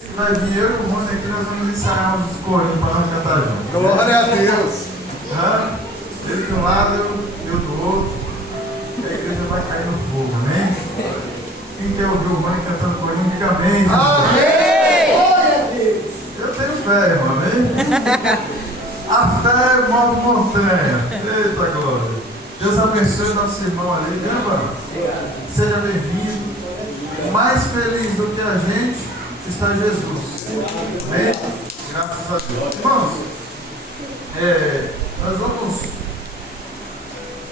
Vai vir eu e o Rony aqui, nós vamos ensaiar uns corinhos para nós cantar juntos. Glória a Deus. Ele de um lado, eu do outro. E a igreja vai cair no fogo, amém? Quem quer ouvir o Rony cantando corinho, diga amém. Amém. Eu tenho fé, irmão, amém? A fé move montanha. Eita glória. Deus abençoe nosso irmão ali, né, irmão? Seja bem-vindo. Mais feliz do que a gente está Jesus. Amém? Graças a Deus. Irmãos, nós vamos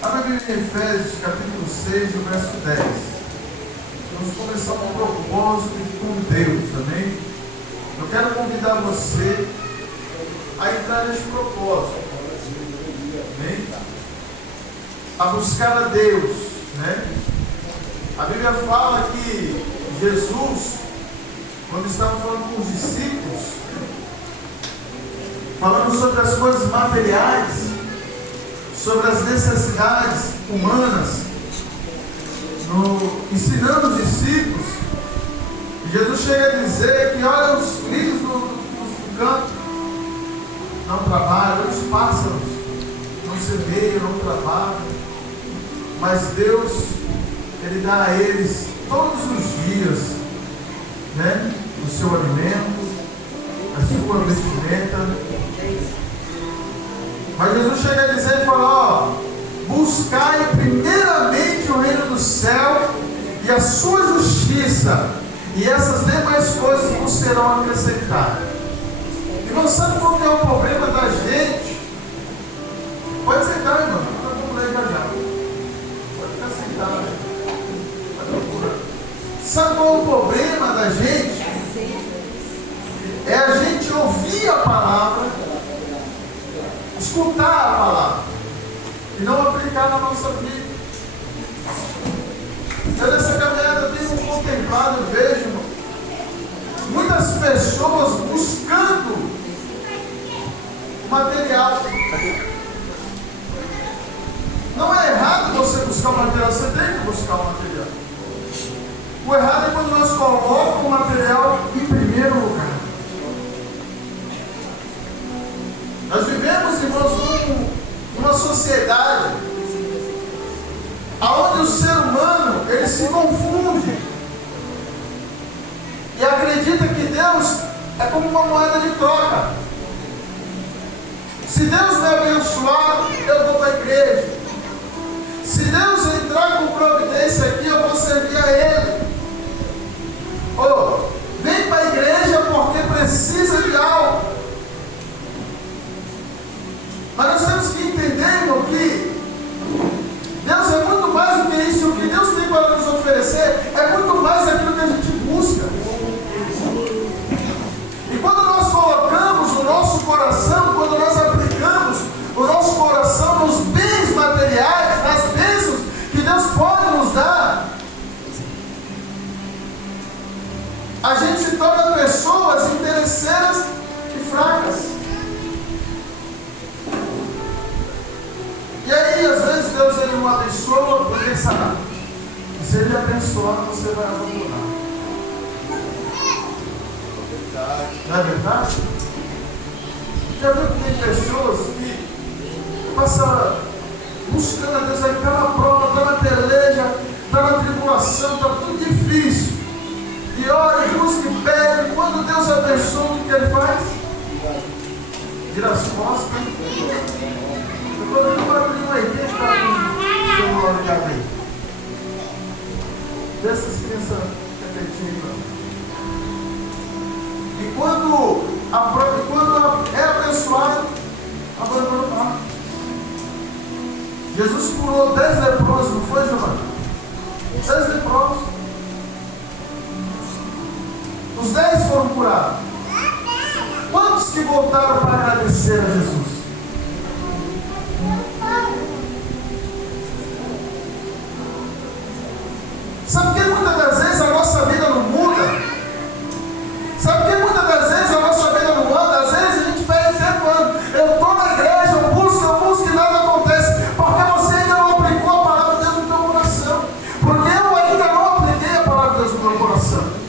abrir em Efésios capítulo 6, o verso 10. Vamos começar com um propósito com Deus, amém? Eu quero convidar você a entrar neste propósito, amém? A buscar a Deus, né? A Bíblia fala que Jesus, quando estava falando com os discípulos, falando sobre as coisas materiais, sobre as necessidades humanas, ensinando os discípulos, Jesus chega a dizer que olha os lírios do campo, não trabalham, olha os pássaros, não semeiam, não trabalham, mas Deus, Ele dá a eles todos os dias, né, o seu alimento, a sua vestimenta. Mas Jesus chega a dizer e fala, buscai primeiramente o reino do céu e a sua justiça, e essas demais coisas vos serão acrescentadas. E não sabe qual que é o problema da gente? Pode sentar, irmão, vamos ler já. Pode ficar sentado, né? Sabe qual é o problema da gente? É a gente ouvir a palavra, escutar a palavra e não aplicar na nossa vida. Eu nessa caminhada tenho contemplado, vejo muitas pessoas buscando material. Não é errado você buscar o material, você tem que buscar o material. O errado é quando nós colocamos o material em primeiro lugar. Nós vivemos, irmãos, numa sociedade onde o ser humano ele se confunde e acredita que Deus é como uma moeda de troca. Se Deus me abençoar, eu vou para a igreja. Se Deus entrar com providência aqui, eu vou servir a Ele. Vem para a igreja porque precisa de algo. Mas nós temos que entender, irmão, que Deus é muito mais do que isso. O que Deus tem para nos oferecer é muito mais daquilo que a gente busca. E quando nós colocamos o nosso coração, quando nós aplicamos o nosso coração nos bens materiais, nas bênçãos que Deus pode nos dar, a gente se torna pessoas interesseiras e fracas. E aí, às vezes, Deus ele não abençoa porque sabe. E se Ele abençoar, você vai abandonar. Não é verdade? Já viu que tem pessoas que passam buscando a Deus, está na prova, está na peleja, está na tribulação, está tudo difícil. E ora, e busca e pede. Quando Deus abençoa, o que Ele faz? Vira as costas. Quando eu vou abrir uma igreja, está com o celular ligado aí. Dessas crianças repetindo. E quando é abençoado, abandona o mar. Jesus curou 10 leprosos, não foi, Giovanni? 10 leprosos. Os 10 foram curados. Quantos que voltaram para agradecer a Jesus? Sabe por que muitas das vezes a nossa vida não muda? Sabe por que muitas das vezes a nossa vida não anda? Às vezes a gente perde tempo falando, eu estou na igreja, eu busco e nada acontece. Porque você ainda não aplicou a palavra de Deus no teu coração. Porque eu ainda não apliquei a palavra de Deus no meu coração.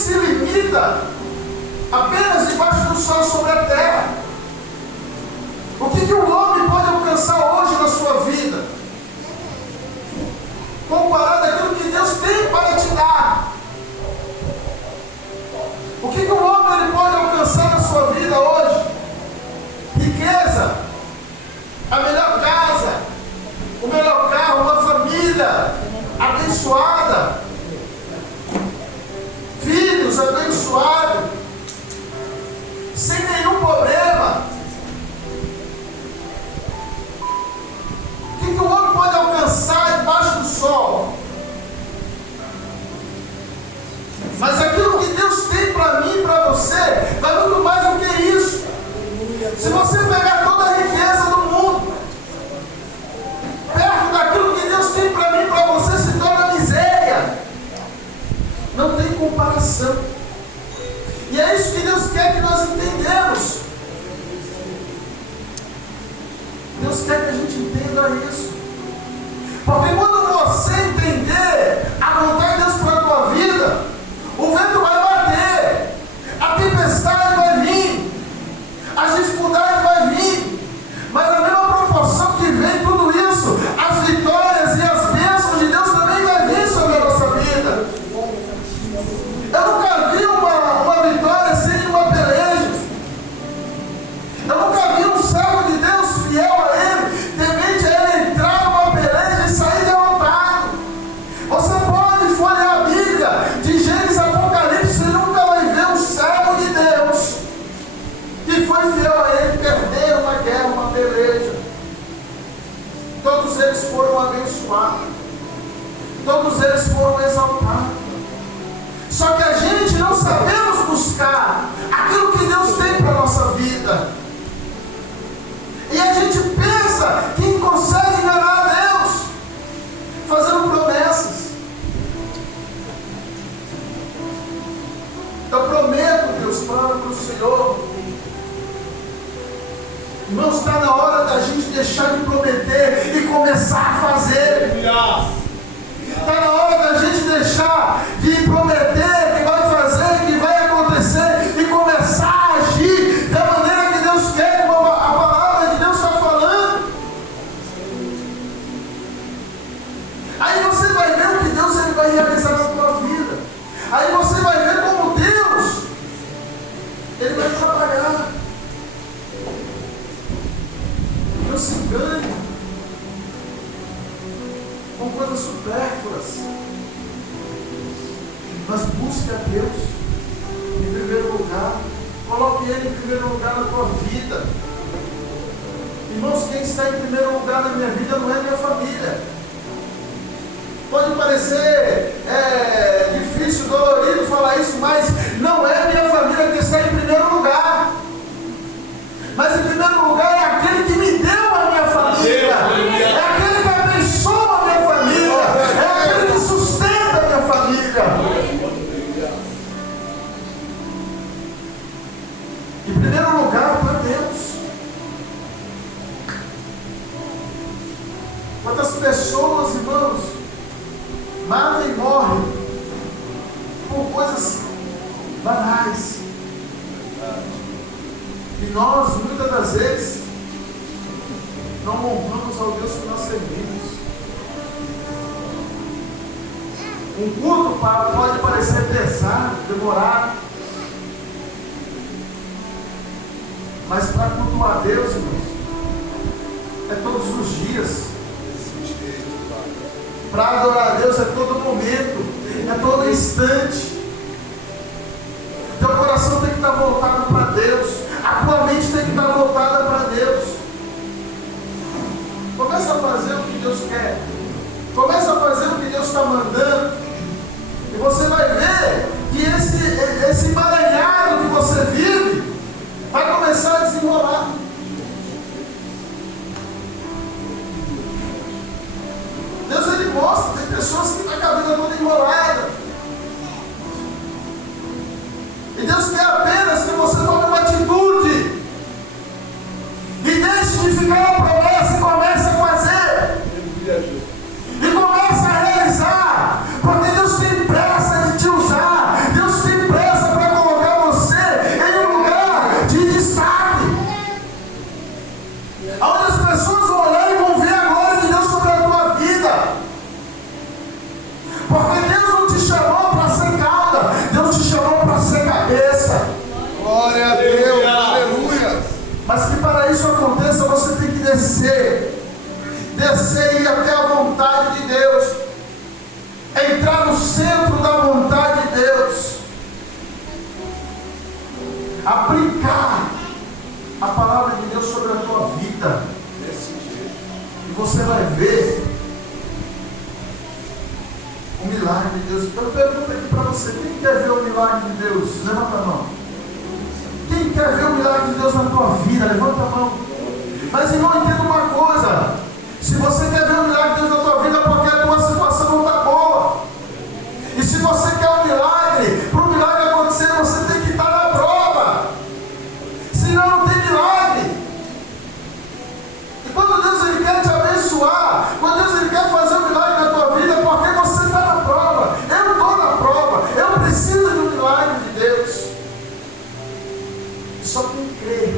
se limita apenas debaixo do sol sobre a terra. O que o homem pode alcançar hoje na sua vida, comparado àquilo que Deus tem para te dar? O que o homem ele pode alcançar na sua vida hoje? Riqueza, a melhor casa, o melhor carro, uma família abençoada, filhos abençoados, sem nenhum problema. O que o homem pode alcançar debaixo do sol? Mas aquilo que Deus tem para mim e para você vai muito mais do que isso. Se você pegar toda a riqueza do mundo, perto daquilo que Deus tem para mim e para você, se torna miséria. Não tem comparação. E é isso que Deus quer que nós entendamos. Deus quer que a gente entenda isso. Porque quando você entender a vontade de Deus para a tua vida, o vento vai bater, a tempestade vai vir, as dificuldades vão vir, mas na mesma proporção que vem tudo isso, as vitórias e as bênçãos de Deus também vai vir sobre a nossa vida. Eu nunca vi uma vitória sem uma peleja. Eu nunca vi um servo de Deus fiel a Ele, temente a Ele, entrar numa peleja e sair derrotado. Você pode folhear a Bíblia de Gênesis a Apocalipse, você nunca vai ver um servo de Deus que foi fiel a Ele perder uma guerra, uma peleja. Todos eles foram abençoados, todos eles foram exaltados. Só que a gente não sabemos buscar aquilo que Deus tem para a nossa vida. E a gente pensa que consegue enganar a Deus, fazendo promessas. Eu prometo, Deus, fala para o Senhor. Irmãos, está na hora da gente deixar de prometer e começar a fazer. Está na hora da gente deixar de prometer que vai fazer, que vai acontecer e começar a agir da maneira que Deus quer, como a palavra de Deus está falando. Aí você vai ver o que Deus ele vai realizar na tua vida. Aí você vai ver como Deus ele vai trabalhar. Não se engane com coisas supérfluas, mas busque a Deus em primeiro lugar. Coloque Ele em primeiro lugar na tua vida. Irmãos, quem está em primeiro lugar na minha vida não é minha família. Pode parecer difícil, dolorido falar isso, mas não é minha família que está em primeiro lugar. Mas em primeiro lugar é aquele que me deu a minha família. É aquele que abençoa a minha família. É aquele que sustenta a minha família. Em primeiro lugar para Deus. Quantas pessoas, irmãos, matam e morrem por coisas banais. E nós, muitas das vezes, não honramos ao Deus que nós servimos. Um culto pode parecer pesado, demorado, mas para cultuar a Deus, irmãos, é todos os dias. Para adorar a Deus é todo momento, é todo instante. Teu coração tem que estar voltado para Deus. A tua mente tem que estar voltada para Deus. Começa a fazer o que Deus quer. Começa a fazer o que Deus está mandando. E você vai ver que esse emaranhado que você vive vai começar a desenrolar. Deus ele mostra, tem pessoas que estão com a vida toda enrolada. E Deus quer apenas que você tome uma atitude e deixe de ficar na promessa e comece a fazer. E comece a realizar. Porque Deus tem pressa de te usar. Deus tem pressa pessoas vão olhar e vão ver a glória de Deus sobre a tua vida. Porque Deus não te chamou para ser cauda, Deus te chamou para ser cabeça. Glória a Deus, aleluia. Mas que para isso aconteça, você tem que descer e ir até a vontade de Deus, entrar no centro da vontade de Deus, aplicar a palavra de Deus sobre a tua vida, e você vai ver o milagre de Deus. Eu pergunto aqui para você: quem quer ver o milagre de Deus? Levanta a mão. Quem quer ver o milagre de Deus na tua vida? Levanta a mão. Mas irmão, entenda uma coisa: se você quer ver o milagre de Deus na tua vida, é porque a tua situação não está boa. E se você quer um milagre, para o milagre acontecer, você tem que estar na prova. Senão não tem milagre. E quando Deus ele quer te abençoar, quando Deus ele quer fazer um milagre na tua vida, é porque você está na prova. Eu estou na prova. Eu preciso de um milagre de Deus. E só quem crê,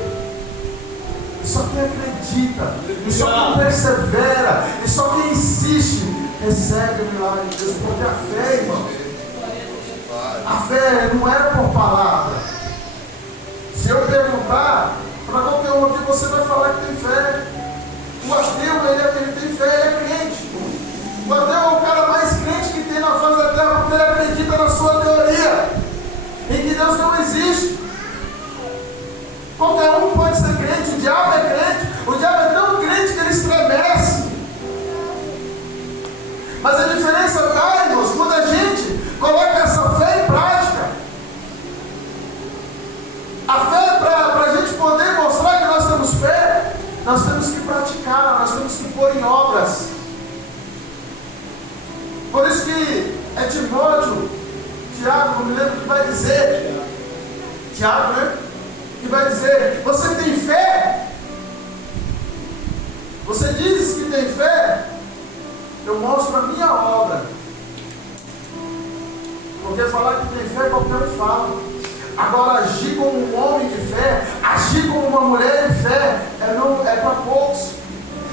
e só quem acredita, e só quem persevera, e só quem insiste, recebe o milagre de Deus. Porque a fé, irmão, a fé não é por palavra. Se eu perguntar para qualquer um aqui, você vai falar que tem fé. O ateu, ele tem fé, ele é crente. O ateu é o cara mais crente que tem na face da terra, porque ele acredita na sua teoria, em que Deus não existe. Qualquer um pode ser crente, o diabo é crente. O diabo é tão crente que ele estremece. Mas a diferença está, irmãos, quando a gente coloca essa fé em prática. A fé, para a gente poder mostrar que nós temos fé, nós temos que praticar, nós temos que pôr em obras. Por isso que é Timóteo, Tiago, não me lembro o que vai dizer. Tiago, né? Que vai dizer: você tem fé? Você diz que tem fé? Eu mostro a minha obra. Porque falar que tem fé, qualquer um fala. Agora, agir como um homem de fé, agir como uma mulher de fé, é para poucos.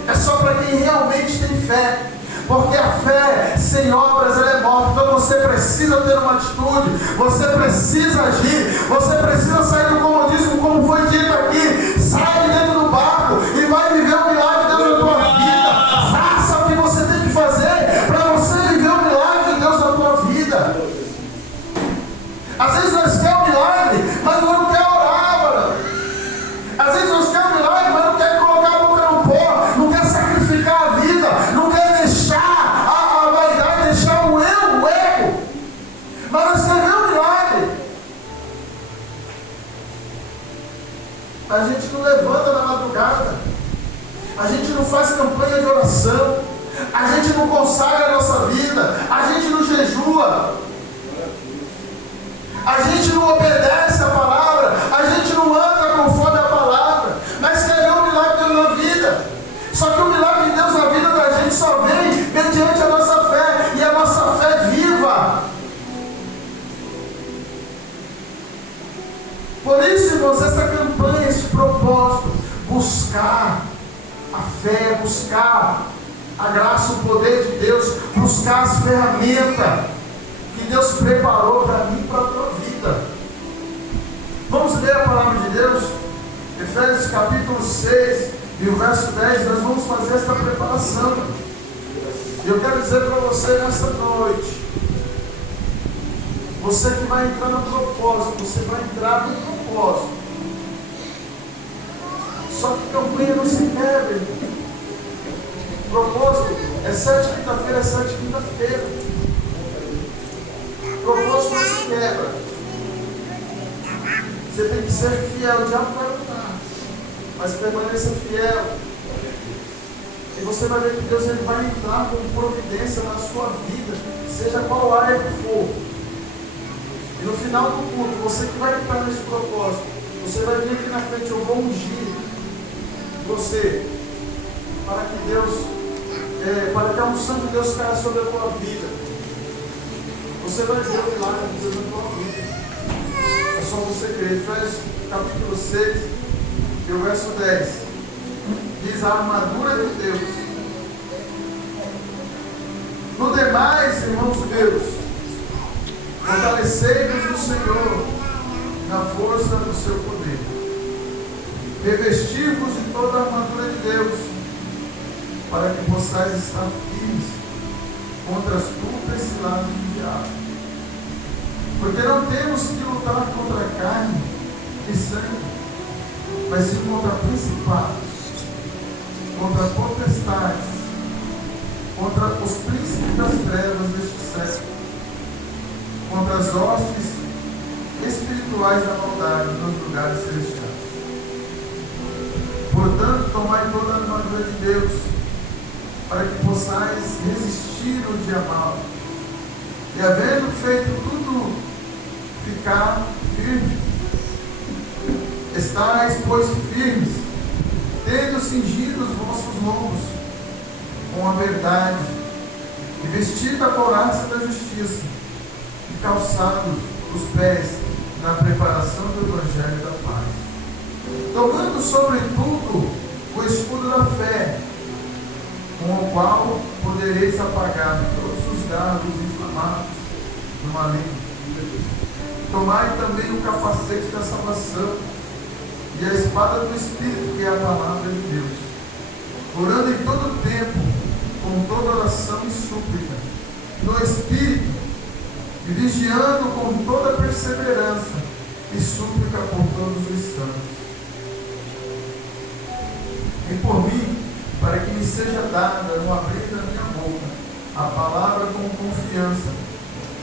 É só para quem realmente tem fé. Porque a fé sem obras ela é morta. Então você precisa ter uma atitude, você precisa agir, você precisa sair do comodismo, como foi dito aqui. Sai de dentro do barco e vai viver o milagre de Deus na tua vida. Faça o que você tem que fazer para você viver o milagre de Deus na tua vida. Às vezes nós queremos um milagre, mas nós não queremos orar, mano. Às vezes nós queremos um milagre, mas não quer colocar a boca no pó, não quer sacrificar a vida, não quer deixar a vaidade, deixar o eu, o ego. Mas nós queremos um milagre. A gente não levanta na madrugada, a gente não faz campanha de oração, a gente não consagra a nossa vida, a gente não jejua, a gente não obedece a palavra, a gente não anda conforme a palavra, mas quer ver o milagre de Deus na vida. Só que o milagre de Deus na vida da gente só vem mediante a nossa fé, e a nossa fé viva. Por isso, irmãos, essa campanha, esse propósito, buscar a fé, buscar a graça, o poder de Deus, buscar as ferramentas que Deus preparou para mim e para a tua vida. Vamos ler a palavra de Deus? Efésios capítulo 6 e o verso 10, nós vamos fazer esta preparação. E eu quero dizer para você nessa noite, você que vai entrar no propósito, você vai entrar no propósito. Só que campanha não se quebra, irmão. Propósito é 7 quinta-feira, é 7 quinta-feira. Propósito não se quebra. Você tem que ser fiel. O diabo vai lutar, mas permaneça fiel. E você vai ver que Deus ele vai entrar com providência na sua vida, seja qual área que for. E no final do culto, você que vai entrar nesse propósito, você vai vir aqui na frente, eu vou ungir você, para que Deus, para que a unção de Deus caia sobre a tua vida. Você vai ver o milagre de Deus na tua vida. É só você crer. Efésios capítulo 6 e o verso 10. Diz a armadura de Deus. No demais, irmãos meus, fortalecei-vos no Senhor, na força do seu poder. Revesti-vos de toda a armadura de Deus, para que possais estar firmes contra as astutas ciladas do diabo. Porque não temos que lutar contra a carne e sangue, mas sim contra principados, contra potestades, contra os príncipes das trevas deste século, contra as hostes espirituais da maldade nos lugares celestiais. Portanto, tomai toda a armadura de Deus, para que possais resistir no dia mau, e havendo feito tudo, ficar firme. Estais, pois, firmes, tendo cingido os vossos lombos com a verdade, e vestido a couraça da justiça, e calçados os pés na preparação do Evangelho da paz. Tomando sobretudo o escudo da fé, com o qual podereis apagar todos os dardos inflamados do maligno. Tomai também o capacete da salvação e a espada do Espírito, que é a palavra de Deus, orando em todo o tempo, com toda oração e súplica, no Espírito, e vigiando com toda perseverança e súplica por todos os santos. E por mim, para que me seja dada no abrir da minha boca a palavra com confiança,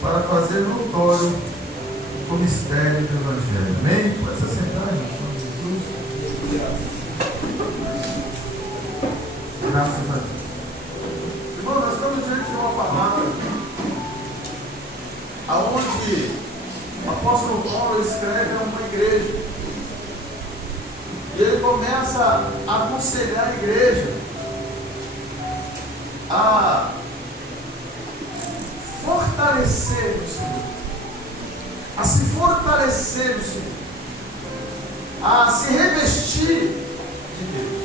para fazer notório o mistério do Evangelho. Amém? Pode se assentar, irmão. Jesus. Graças a Deus. Irmão, nós estamos diante de uma palavra aonde o apóstolo Paulo escreve a uma igreja. E ele começa a aconselhar a igreja a fortalecer o Senhor, a se fortalecer no Senhor, a se revestir de Deus.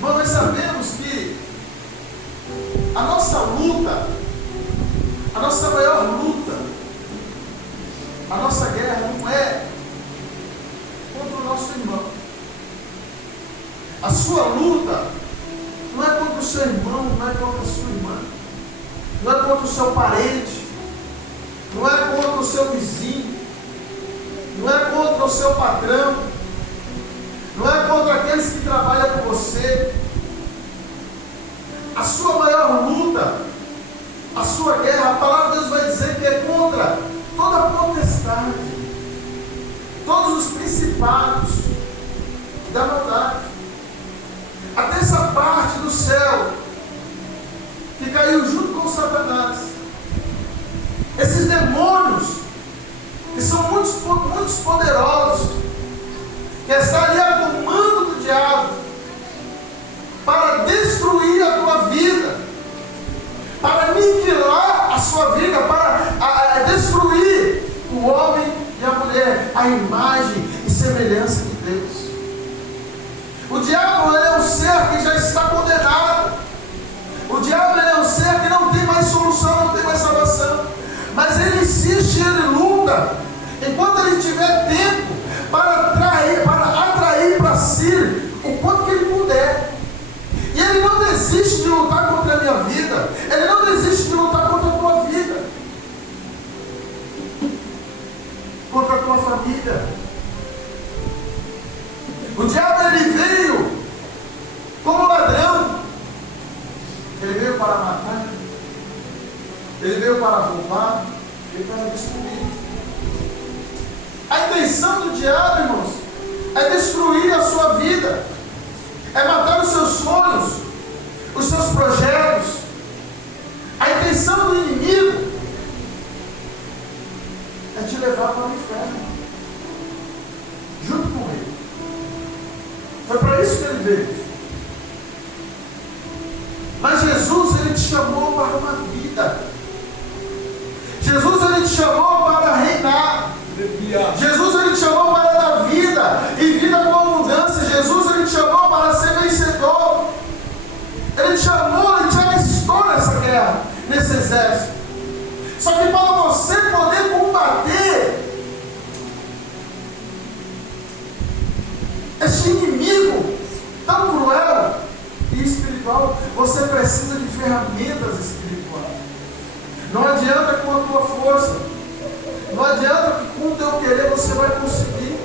Mas nós sabemos que a nossa luta, a nossa maior luta, a nossa guerra não é contra o nosso irmão. A sua luta não é contra o seu irmão, não é contra a sua irmã, não é contra o seu parente, não é contra o seu vizinho, não é contra o seu patrão, não é contra aqueles que trabalham com você. A sua maior luta, a sua guerra, a palavra de Deus vai dizer que é contra toda a potestade, todos os principados da maldade. Até essa parte do céu que caiu junto com Satanás. Esses demônios que são muitos poderosos, que estão ali a comando do diabo para destruir a tua vida, para aniquilar a sua vida, para destruir o homem e a mulher, a imagem e semelhança de Deus. O diabo, ele é um ser que já está condenado. O diabo, ele é um ser que não tem mais solução, não tem mais salvação. Mas ele insiste, ele luta, enquanto ele tiver tempo, para atrair para si o quanto que ele puder. E ele não desiste de lutar contra a minha vida. Ele não desiste de lutar contra a tua vida, contra a tua família. O diabo, ele veio como ladrão. Ele veio para matar, ele veio para roubar, ele veio para destruir. A intenção do diabo, irmãos, é destruir a sua vida, é matar os seus sonhos, os seus projetos. A intenção do inimigo é te levar para o inferno, junto com ele. Foi para isso que ele veio. Mas Jesus, ele te chamou para uma vida. Jesus, ele te chamou para reinar. Jesus, ele te chamou para dar vida, e vida com abundância. Jesus, ele te chamou exército. Só que para você poder combater este inimigo tão cruel e espiritual, você precisa de ferramentas espirituais. Não adianta com a tua força, não adianta que com o teu querer você vai conseguir.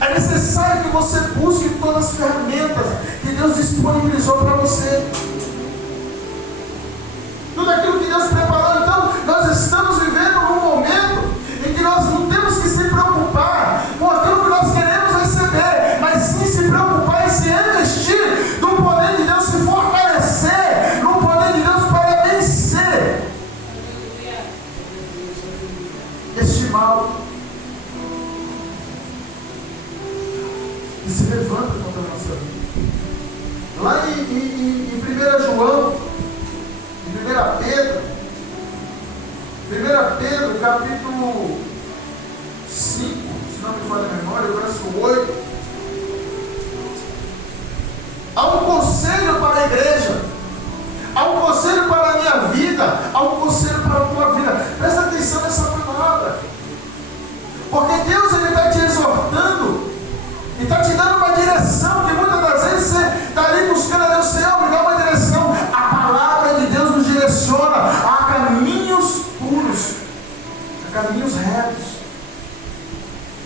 É necessário que você busque todas as ferramentas que Deus disponibilizou para você. Tudo aquilo que Deus preparou. Então, nós estamos vivendo num momento em que nós não temos que se preocupar com aquilo que nós queremos receber, mas sim se preocupar em se investir no poder de Deus, se fortalecer no poder de Deus para vencer este mal que se levanta contra a nossa vida. Lá em 1 João, em 1 Pedro, capítulo 5, se não me falha a memória, verso 8, há um conselho para a igreja, há um conselho para a minha vida, há um conselho para a tua vida. Presta atenção nessa palavra, porque Deus está te exortando e está te dando uma direção, que muitas das vezes você está ali buscando a Deus, Senhor, me dá uma direção. A palavra de Deus nos direciona a caminhos puros, a caminhos retos.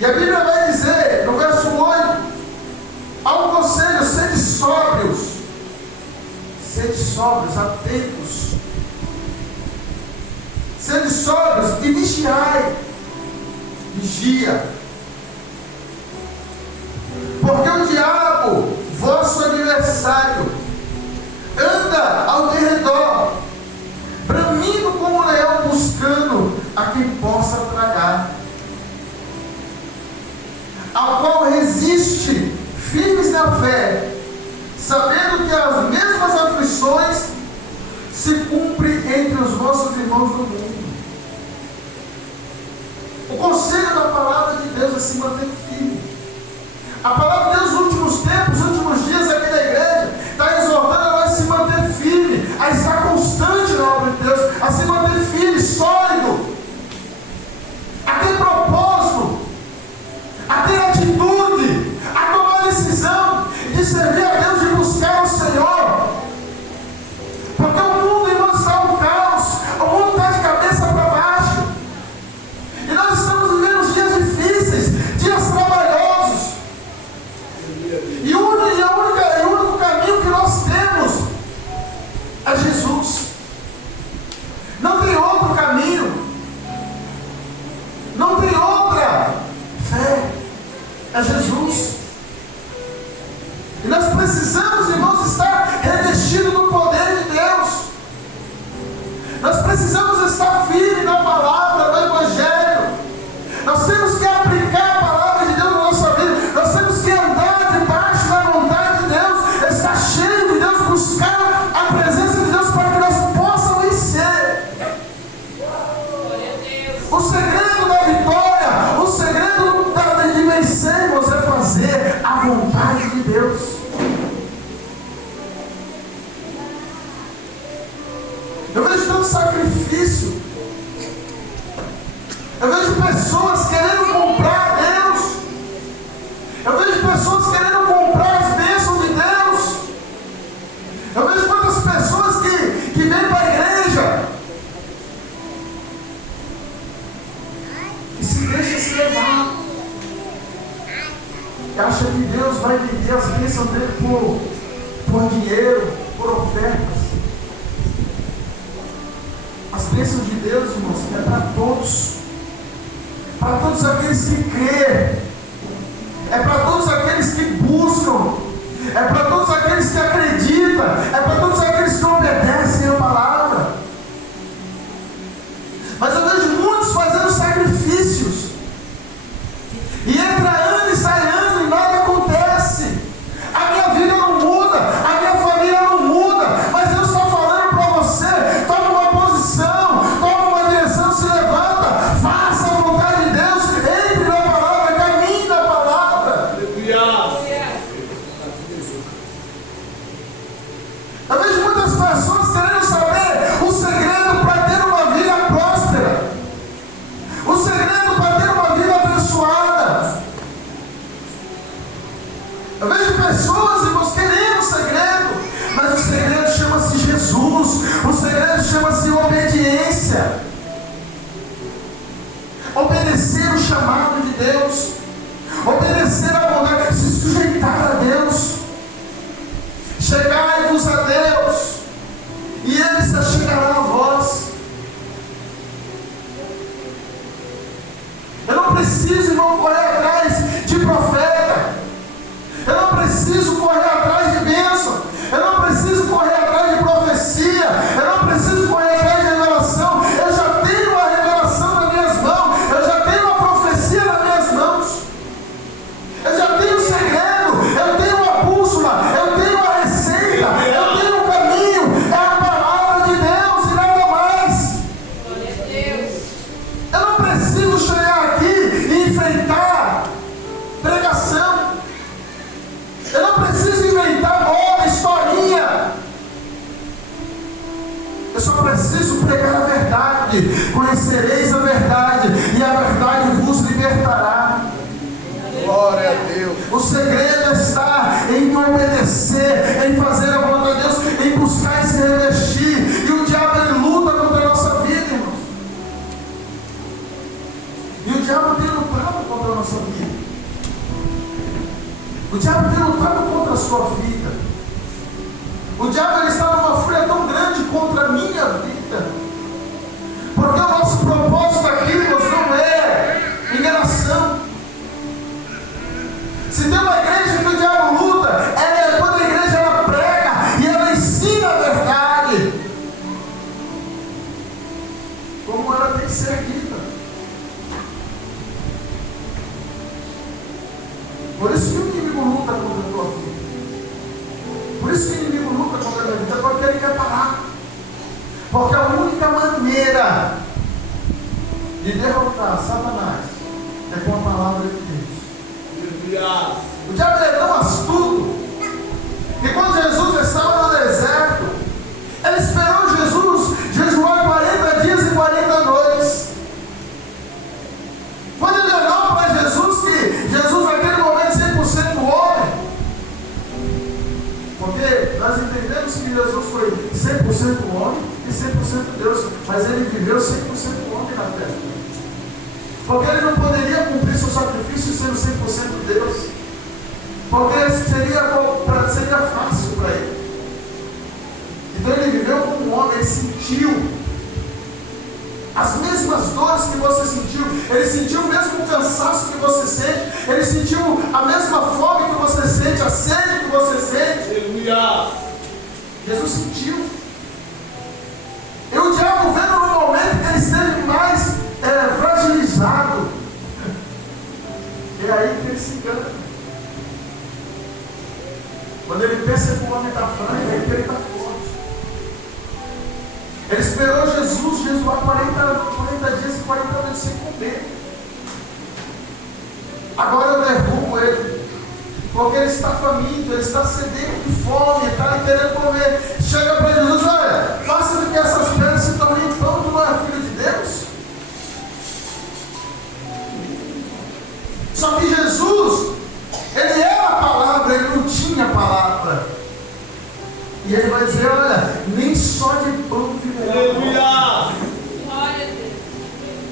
E a Bíblia vai dizer, no verso 8, há um conselho: sede sóbrios, atentos, sede sóbrios e vigiai, vigia, porque o diabo, vosso adversário, anda ao derredor, bramindo como um leão, buscando a quem possa tragar, ao qual resiste firmes na fé, sabendo que as mesmas aflições se cumprem entre os vossos irmãos do mundo. O conselho da palavra de Deus é se manter firme. A palavra de Deus, nos últimos tempos, nos últimos dias aqui da igreja, está exortando a nós se manter firme, a estar constante na obra de Deus, a se manter firme, sólido, a ter propósito, a ter atitude, a tomar decisão de servir a Deus, de buscar o Senhor. Porque o mundo, irmão, está um caos, o mundo está de cabeça para baixo, e nós estamos vivendo dias difíceis, dias trabalhosos. E o único caminho que nós temos é Jesus. Não tem outro caminho, não tem outra fé, é Jesus. E nós precisamos, irmãos, estar revestidos do poder de Deus. Nós precisamos estar firmes na palavra do Evangelho. Nós temos que aplicar a palavra de Deus na nossa vida. Nós temos que andar debaixo da vontade de Deus, estar cheio de Deus, buscar a presença de Deus para que nós possamos vencer. O segredo da vitória, o segredo de vencer, irmãos, é fazer a vontade de Deus. Eu vejo tanto sacrifício, eu vejo pessoas querendo comprar Deus, eu vejo pessoas querendo comprar as bênçãos de Deus, eu vejo quantas pessoas que vêm para a igreja e se deixam se levar, e acha que Deus vai vender as bênçãos dele por dinheiro, por ofertas. As bênçãos de Deus, irmãos, é para todos aqueles que creem, é para todos aqueles que buscam, é para todos aqueles que acreditam, é para todos aqueles que obedecem a palavra. Mas eu vejo muitos fazendo sacrifícios, e entra ano e sai ano e nada acontece. A minha vida não muda, a minha família não muda, mas Deus está falando para você: toma uma posição, toma uma direção, se levanta, faça a vontade de Deus, entre na palavra, caminhe na palavra. Eu vejo muitas pessoas querendo saber o segredo de pessoas, irmãos, querendo segredo, mas o segredo chama-se Jesus, o segredo chama-se obediência. Obedecer o chamado de Deus, obedecer a vontade, se sujeitar a Deus. Chegai-vos a Deus, e Ele se achegará a vós. Eu não preciso, irmão, correr atrás de profeta. Eu não preciso correr atrás de bênção. Eu não preciso correr atrás de profecia. Eu não preciso correr atrás de revelação. Eu já tenho uma revelação nas minhas mãos. Eu já tenho uma profecia nas minhas mãos. Eu já tenho um segredo. Eu tenho uma bússola. Eu tenho uma receita. Eu tenho um caminho. É a palavra de Deus e nada mais. Eu não preciso chegar aqui e enfrentar pregação. Eu não preciso inventar moda, historinha. Eu só preciso pregar a verdade. Conhecereis a verdade, e a verdade vos libertará. Glória a Deus. O segredo está em obedecer, em fazer a vontade de Deus, em buscar e se revestir. E o diabo, ele luta contra a nossa vida, irmãos. E o diabo tem lutado contra a nossa vida. O diabo tem lutado contra a sua vida. O diabo, ele está numa fúria tão grande contra a minha vida. Porque o nosso propósito aqui, irmãos, não é enganação. Se tem uma igreja que o diabo luta, é quando a igreja ela prega e ela ensina a verdade, como ela tem que ser dita. Por isso que o inimigo luta contra a tua vida. Por isso que o inimigo luta contra a tua vida, porque ele quer parar. Porque a única maneira de derrotar Satanás é com a palavra de Deus. O diabo é tão astuto que quando Jesus estava no deserto, ele esperou Jesus jejuar 40 dias e 40 noites. Quando ele olhou para Jesus, que Jesus naquele momento 100% homem, porque nós entendemos que Jesus foi 100% homem e 100% Deus, mas ele viveu 100% homem na terra. Porque ele não poderia cumprir seu sacrifício sendo 100% Deus. Porque seria fácil para ele. Então ele viveu como um homem, ele sentiu as mesmas dores que você sentiu. Ele sentiu o mesmo cansaço que você sente. Ele sentiu a mesma fome que você sente, a sede que você sente. Aleluia. Jesus sentiu. E o diabo vendo no momento que ele esteve mais fragilizado. É aí que ele se engana. Quando ele pensa que o homem está fraco, é aí que ele está forte. Ele esperou Jesus jejuar 40 dias e 40 noites sem comer. Agora eu derrubo ele, porque ele está faminto, ele está sedento de fome, ele está querendo comer. Chega para Jesus: olha, faça com que essas pedras se tornem pão. Tu não é filho de Deus? Só que Jesus, ele era a palavra, ele não tinha a palavra. E ele vai dizer: olha, nem só de pão viverá. Aleluia.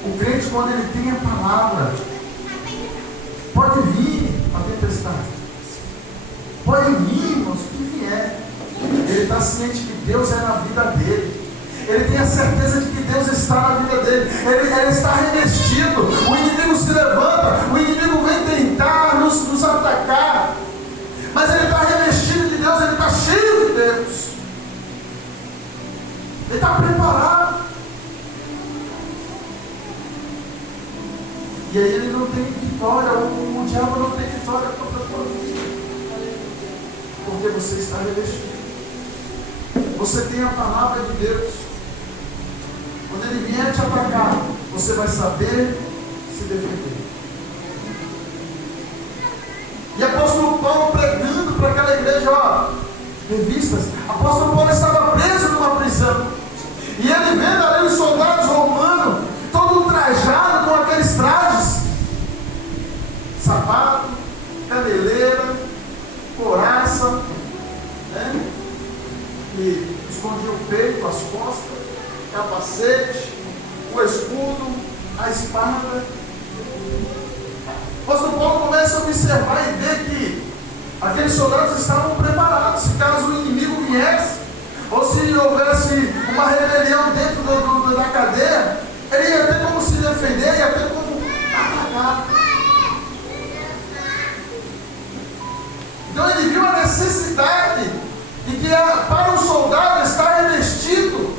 O crente, quando ele tem a palavra, pode vir a tempestade, pode vir, irmãos, o que vier, ele está ciente que Deus é na vida dele. Ele tem a certeza de que Deus está na vida dele. Ele está revestido. O inimigo se levanta, o inimigo vem tentar nos atacar, mas ele está revestido de Deus, ele está cheio de Deus, ele está preparado. E aí ele não tem vitória, o diabo não tem vitória contra a tua vida, porque você está revestido. Você tem a palavra de Deus. Quando ele vier te atacar, você vai saber se defender. E apóstolo Paulo pregando para aquela igreja, revistas, apóstolo Paulo estava preso numa prisão. E ele vendo ali os soldados romanos, todo trajado com aqueles trajes, sapato, caneleira, couraça. que escondia o peito, as costas, capacete, o escudo, a espada. O apóstolo Paulo começa a observar e ver que aqueles soldados estavam preparados. Se caso o inimigo viesse, ou se houvesse uma rebelião dentro da cadeia, ele ia ter como se defender, ia ter como atacar. Então ele viu a necessidade de que para um soldado estar revestido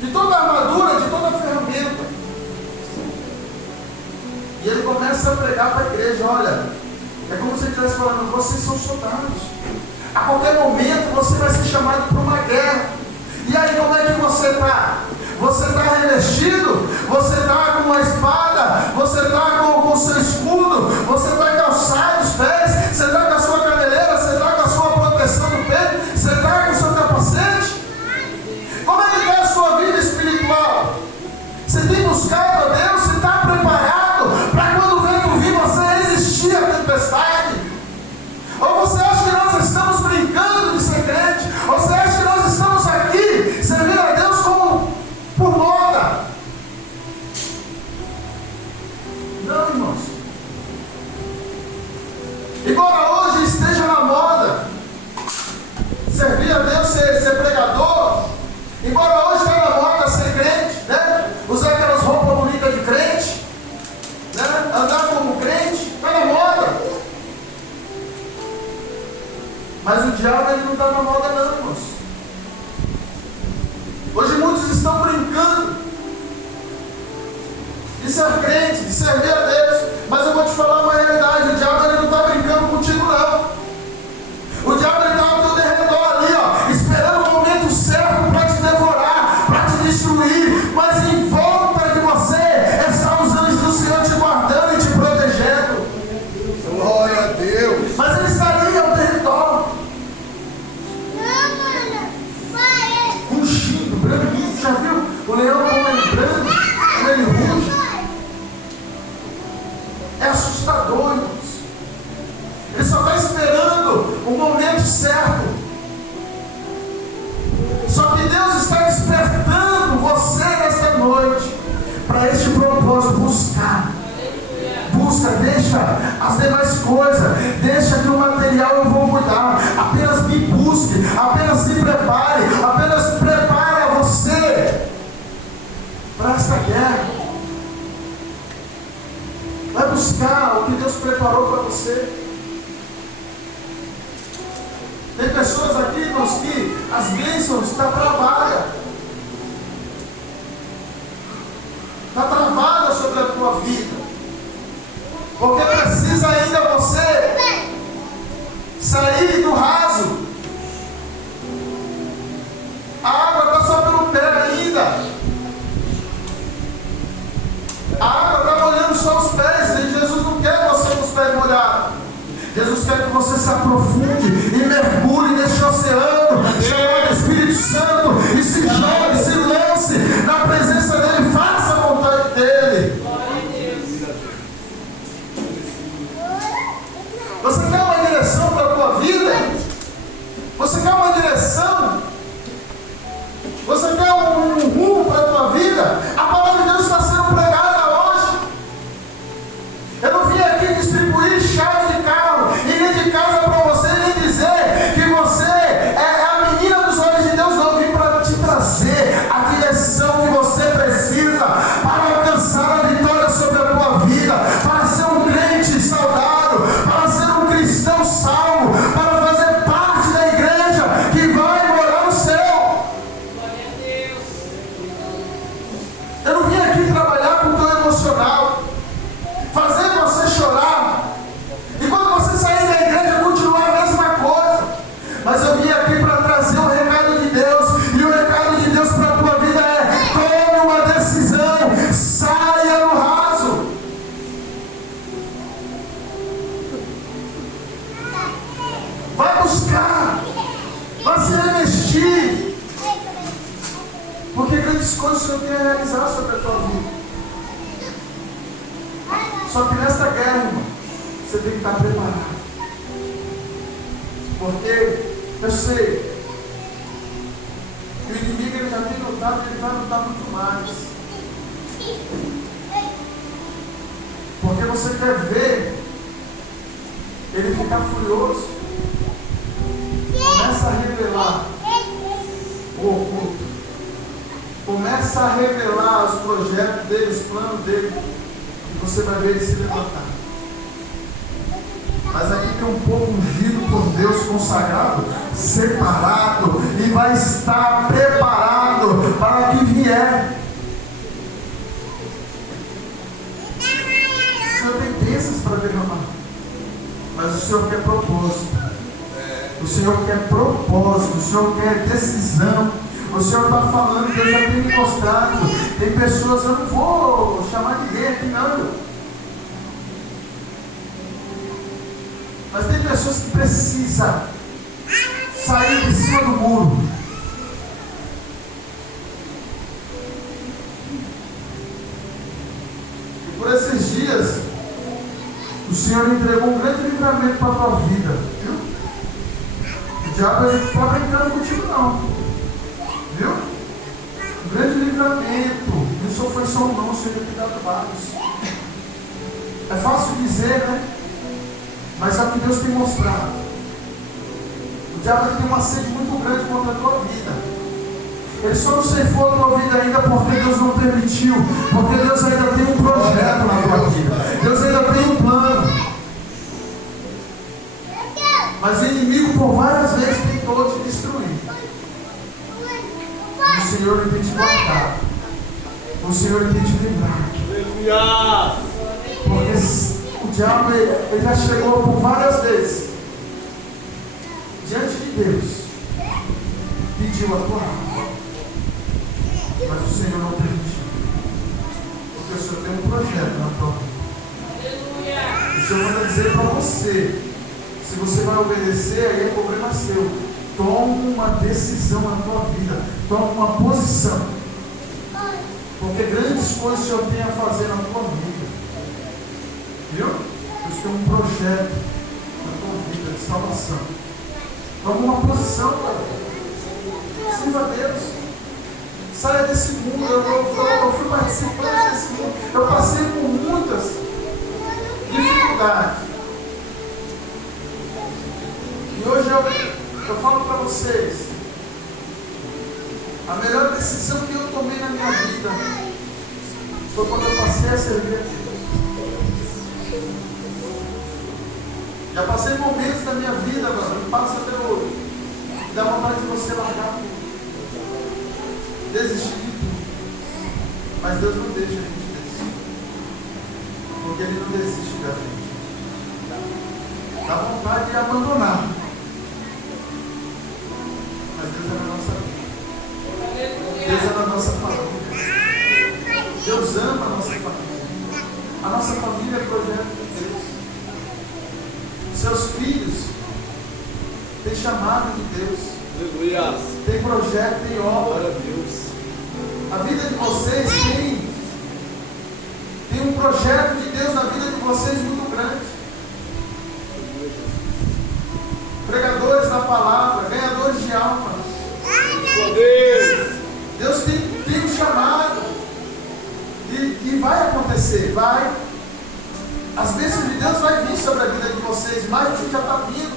de toda a armadura, de toda a ferramenta. E ele começa a pregar para a igreja: olha, é como se ele estivesse falando, vocês são soldados. A qualquer momento você vai ser chamado para uma guerra. E aí como é que você está? Você está revestido? Você está com uma espada? Você está com o seu escudo? Você está calçado os pés? Você está com a sua caneleira? Você está com a sua proteção do peito? Você está com o seu capacete? Como é que está a sua vida espiritual? Você tem buscado a Deus? Você está preparado para quando o vento vir você resistir à tempestade? Ou você acha que nós estamos brincando de ser crente? Ou você acha que nós estamos aqui servindo a Deus como por moda? Não, irmãos. Embora hoje esteja na moda servir a Deus, ser pregador, embora hoje esteja na moda ser crente, né? Usar aquelas roupas bonitas de crente, né? Andar como crente, está na moda. Mas o diabo ele não está na moda não, irmãos. Hoje muitos estão brincando de ser crente, de servir a Deus. Mas eu vou te falar uma realidade: o diabo ele não está brincando contigo não. O diabo ele está ao teu derredor ali, ó, esperando o momento certo para te devorar, para te destruir. Mas em volta de você estão os anjos do Senhor te guardando e te protegendo. Glória a Deus. Mas ele está ali ao derredor, rugindo, branquinho. Já viu o leão como ele branco, como ele ruge? É assustador, irmãos. Ele só está esperando o momento certo. Só que Deus está despertando você nesta noite para este propósito: buscar. Busca, deixa as demais coisas, deixa que o material eu vou cuidar. Apenas me busque, apenas se prepare, apenas prepara você para esta guerra. Vai buscar o que Deus preparou para você. Tem pessoas aqui, irmãos, que as bênçãos estão travadas. Está travada sobre a tua vida. Porque precisa ainda você sair do raso. A água está só pelo pé ainda. A água está molhando só os pés. E Jesus não quer você com os pés molhados. Jesus quer que você se aprofunde e mergulhe neste oceano chamado Espírito Santo e se jogue, se lance na presença dele. Faça a vontade dele. Você quer uma direção para a tua vida? Você quer uma direção? Você quer um rumo para a tua vida? A palavra de Deus está sendo pregada hoje. Eu não vim aqui distribuir chave de carro e nem de casa para você, nem dizer que você é a menina dos olhos de Deus. Não, eu vim para te trazer a direção que você precisa para alcançar a vitória sobre a tua vida, para ser um crente saudável, para ser um cristão salvo, para fazer parte da igreja que vai morar no céu. Glória a Deus. Eu não vim aqui trabalhar com o teu emocional, fazer você chorar, e quando você sair da igreja continuar a mesma coisa. Mas eu vim aqui para trazer o recado de Deus, e o recado de Deus para a tua vida é: tome uma decisão, saia no raso. Vai buscar, vai se revestir, porque grandes coisas o Senhor quer realizar sobre a tua vida. Só que nesta guerra, irmão, você tem que estar preparado. Porque eu sei quer ver ele ficar furioso, começa a revelar o oculto, começa a revelar os projetos dele, os planos dele, e você vai ver ele se levantar. Mas aqui tem um povo ungido por Deus, consagrado, separado, e vai estar preparado para o que vier. O Senhor tem bênçãos para derramar, mas o Senhor quer propósito. O Senhor quer propósito, o Senhor quer decisão. O Senhor está falando, Deus já tem me mostrado. Tem pessoas, eu não vou chamar ninguém aqui não. Mas tem pessoas que precisam sair de cima do muro. E por esses dias, o Senhor entregou um grande livramento para a tua vida. Viu? O diabo não está brincando contigo não. Viu? Um grande livramento. Isso foi só um não, o Senhor tem dado vários. É fácil dizer, né? Mas é o que Deus tem mostrado. O diabo tem uma sede muito grande contra a tua vida. Ele só não ceifou a tua vida ainda porque Deus não permitiu. Porque Deus ainda tem um projeto na tua vida. Deus ainda tem um plano. Mas o inimigo por várias vezes tentou te destruir. O Senhor tem te guardado. O Senhor tem te livrado. Porque o diabo ele já chegou por várias vezes diante de Deus, pediu a tua alma, mas o Senhor não permitiu, porque o Senhor tem um projeto na tua vida. O Senhor manda dizer para você, se você vai obedecer, aí é problema seu. Toma uma decisão na tua vida, toma uma posição, porque grandes coisas o Senhor tem a fazer na tua vida. Viu? Deus tem um projeto na tua vida de salvação. Toma uma posição, cara. Sirva a Deus. Saia desse mundo. Eu fui participando desse mundo. Eu passei por muitas dificuldades. E hoje eu falo para vocês: a melhor decisão que eu tomei na minha vida foi quando eu passei a servir a Deus. Já passei momentos da minha vida, mano, passa até hoje, que dá vontade de você largar tudo, desistir de tudo. Mas Deus não deixa a gente desistir, porque Ele não desiste da gente. Dá vontade de abandonar, mas Deus é na nossa vida. Deus é na nossa família. Deus ama a nossa família. A nossa família é projeto de Deus. Seus filhos têm chamado de Deus. Aleluia. Tem projeto, tem obra. A vida de vocês tem um projeto de Deus na vida de vocês muito grande. Pregadores da palavra, ganhadores de alma. Deus tem um chamado. E vai acontecer, vai. As bênçãos de Deus vai vir sobre a vida de vocês, mais do que já está vindo.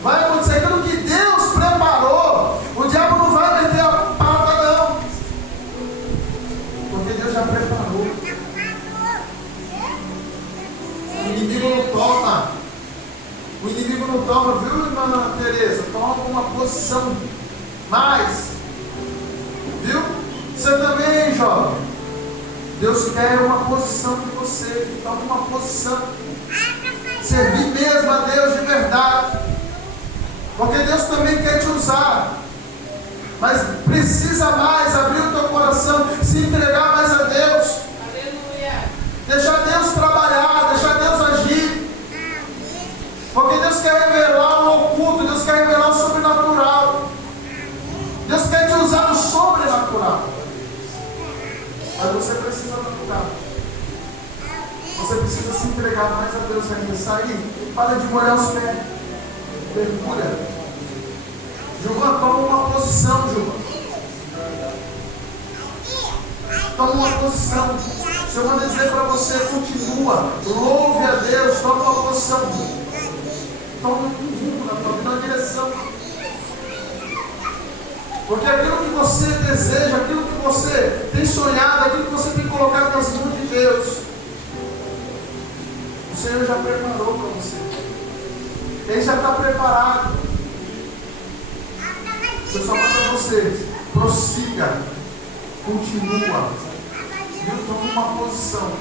Vai acontecer aquilo que Deus preparou. O diabo não vai meter a pata não, porque Deus já preparou. O inimigo não toma. O inimigo não toma, viu, irmã Tereza? Toma uma posição mais. Viu? Você também, jovem. Deus quer uma posição de você. Toma uma posição. Servir mesmo a Deus de verdade. Porque Deus também quer te usar. Mas precisa mais abrir o teu coração, se entregar mais a Deus. Aleluia. Deixar Deus trabalhar, deixar Deus agir. Porque Deus quer revelar o oculto, Deus quer revelar o sobrenatural. Deus quer te usar no sobrenatural. Mas você precisa natural. Você precisa se entregar mais a Deus ainda. Sair, para de molhar os pés. Mergulha. Gilvan, toma uma posição, Gilvan. toma uma posição. O Senhor manda dizer para você, continua, louve a Deus, toma uma posição. Toma um rumo na tua vida, uma direção. Porque aquilo que você deseja, aquilo que você tem sonhado, aquilo que você tem colocado nas mãos de Deus, o Senhor já preparou para você. Ele já está preparado. Eu só mando a você, prossiga, continua, viu? Toma uma posição.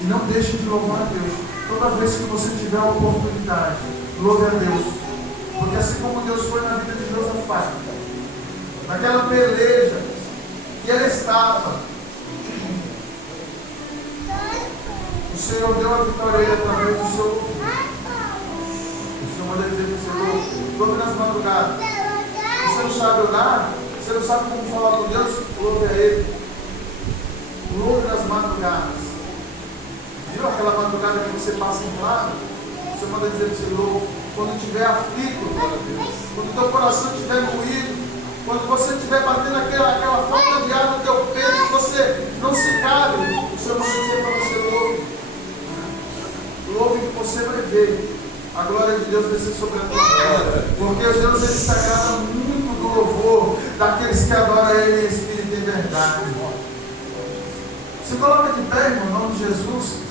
E não deixe de louvar a Deus. Toda vez que você tiver a oportunidade, louve a Deus. Porque assim como Deus foi na vida de Josafá, naquela peleja que ele estava, o Senhor deu a vitória a ele através do seu louvor. O Senhor manda dizer para o Senhor, louve nas madrugadas. Você não sabe orar, você não sabe como falar com Deus, louve a Ele. Louve nas madrugadas. Viu aquela madrugada que você passa em lado? Você manda dizer para o Senhor, quando estiver aflito, quando o teu coração estiver moído, quando você estiver batendo aquela falta de ar no teu peito, que você não se cabe, o Senhor manda dizer para você, louve. Louve que você vai ver a glória de Deus descer sobre a tua vida. Porque Deus, Ele se agrada muito do louvor daqueles que adoram Ele em espírito e em verdade. Se coloca de pé, irmão, em nome de Jesus.